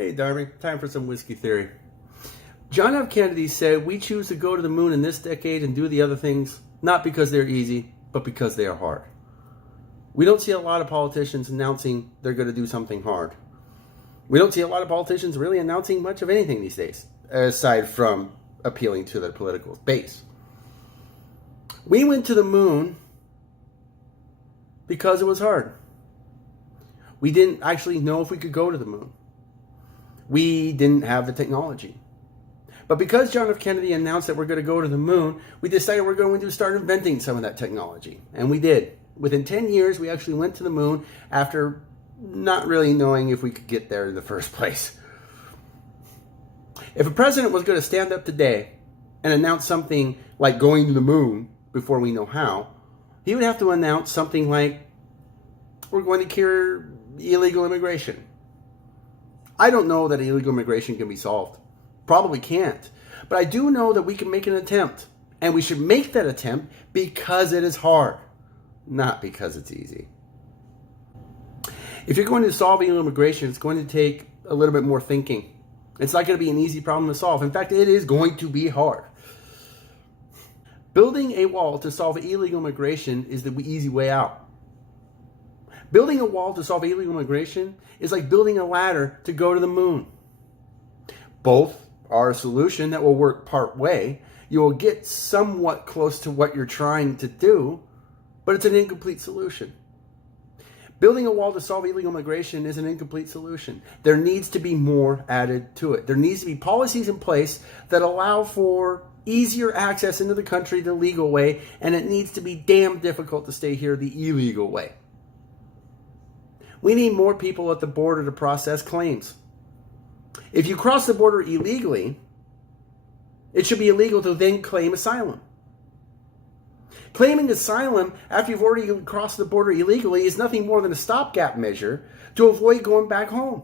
Hey, Darby, time for some whiskey theory. John F. Kennedy said, "We choose to go to the moon in this decade and do the other things, not because they're easy, but because they are hard." We don't see a lot of politicians announcing they're going to do something hard. We don't see a lot of politicians really announcing much of anything these days, aside from appealing to their political base. We went to the moon because it was hard. We didn't actually know if we could go to the moon. We didn't have the technology. But because John F. Kennedy announced that we're going to go to the moon, we decided we're going to start inventing some of that technology. And we did. Within 10 years, we actually went to the moon after not really knowing if we could get there in the first place. If a president was going to stand up today and announce something like going to the moon before we know how, he would have to announce something like, we're going to cure illegal immigration. I don't know that illegal immigration can be solved. Probably can't. But I do know that we can make an attempt. And we should make that attempt because it is hard, not because it's easy. If you're going to solve illegal immigration, it's going to take a little bit more thinking. It's not going to be an easy problem to solve. In fact, it is going to be hard. Building a wall to solve illegal immigration is the easy way out. Building a wall to solve illegal immigration is like building a ladder to go to the moon. Both are a solution that will work part way. You will get somewhat close to what you're trying to do, but it's an incomplete solution. Building a wall to solve illegal immigration is an incomplete solution. There needs to be more added to it. There needs to be policies in place that allow for easier access into the country the legal way, and it needs to be damn difficult to stay here the illegal way. We need more people at the border to process claims. If you cross the border illegally, it should be illegal to then claim asylum. Claiming asylum after you've already crossed the border illegally is nothing more than a stopgap measure to avoid going back home.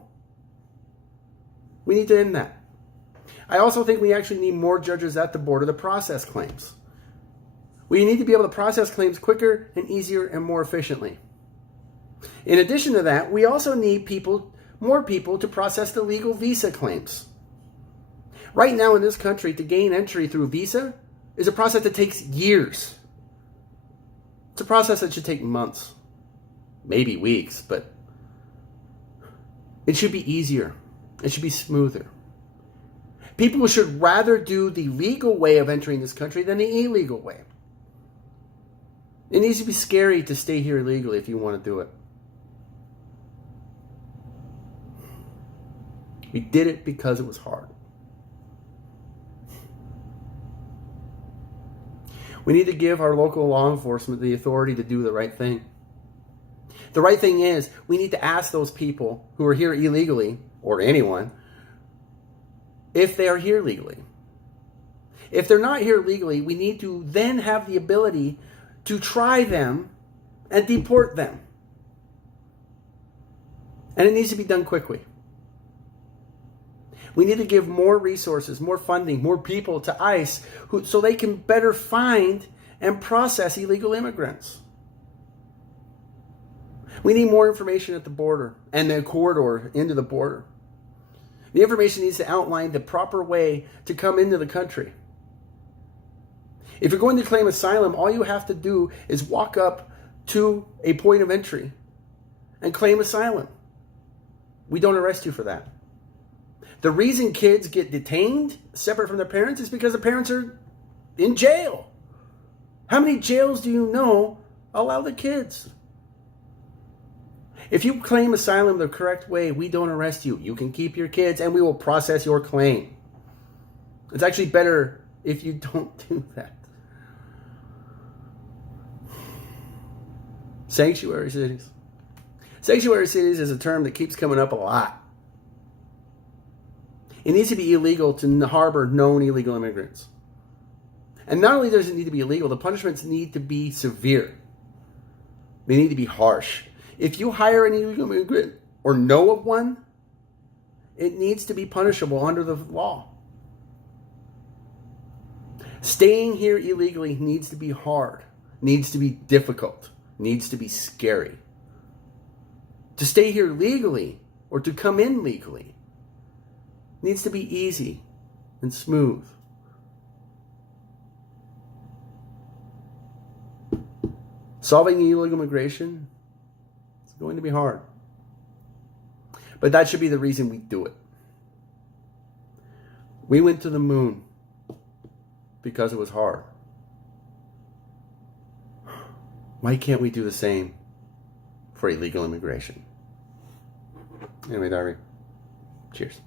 We need to end that. I also think we actually need more judges at the border to process claims. We need to be able to process claims quicker and easier and more efficiently. In addition to that, we also need more people to process the legal visa claims. Right now in this country, to gain entry through visa is a process that takes years. It's a process that should take months, maybe weeks, but it should be easier. It should be smoother. People should rather do the legal way of entering this country than the illegal way. It needs to be scary to stay here illegally if you want to do it. We did it because it was hard. We need to give our local law enforcement the authority to do the right thing. The right thing is, we need to ask those people who are here illegally, or anyone, if they are here legally. If they're not here legally, we need to then have the ability to try them and deport them. And it needs to be done quickly. We need to give more resources, more funding, more people to ICE so they can better find and process illegal immigrants. We need more information at the border and the corridor into the border. The information needs to outline the proper way to come into the country. If you're going to claim asylum, all you have to do is walk up to a point of entry and claim asylum. We don't arrest you for that. The reason kids get detained separate from their parents is because the parents are in jail. How many jails do you know allow the kids? If you claim asylum the correct way, we don't arrest you. You can keep your kids and we will process your claim. It's actually better if you don't do that. Sanctuary cities. Sanctuary cities is a term that keeps coming up a lot. It needs to be illegal to harbor known illegal immigrants. And not only does it need to be illegal, the punishments need to be severe. They need to be harsh. If you hire an illegal immigrant or know of one, it needs to be punishable under the law. Staying here illegally needs to be hard, needs to be difficult, needs to be scary. To stay here legally or to come in legally needs to be easy and smooth. Solving illegal immigration is going to be hard. But that should be the reason we do it. We went to the moon because it was hard. Why can't we do the same for illegal immigration? Anyway, Darby, cheers.